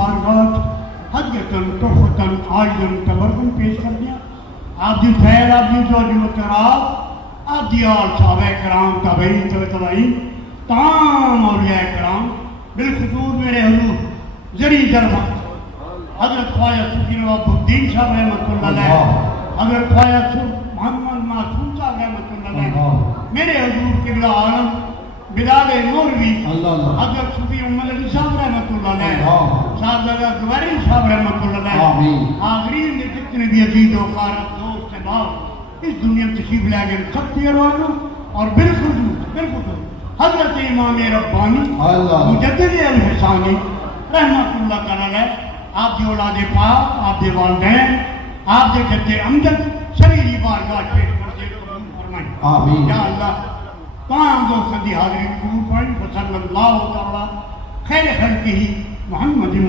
بارگاہ حجتن تحفتن عائدن تبرکن پیش کر دیا. آپ دی خیر، آپ دی توجہ و اعتراف، آپ دی آل صحابہ کرام، تابعین، تابعین، تمام اولیاء کرام، بالخصوص میرے حضور زری جربت حضرت خواجہ صوفی نواب الدین صاحب رحمۃ اللہ علیہ، حضرت خواجہ محمد معصوم صاحب رحمۃ اللہ علیہ، میرے حضور قبلہ عالم بلال نوروی، حضرت صوفی محمد علی صاحب رحمۃ اللہ علیہ، صاحبزادہ زبیر صاحب رحمۃ اللہ علیہ، آخرین نے جتنے بھی عزیز و قارب دوست احباب اس دنیا میں تشریف لے گئے سب کی ارواحوں، اور بالخصوص حضرت امام ربانی مجدد الحسانی رحمۃ اللہ تعالی علیہ، آپ کی اولاد پاک، آپ کے والدین، آپ کے جد امجد سبھی بارگاہ پیش کرتے قبول فرمائیں. آمین. یا اللہ تمام دوستوں کی حاضری قبول فرمائیں. صلی اللہ تعالی خیر خلقہ محمد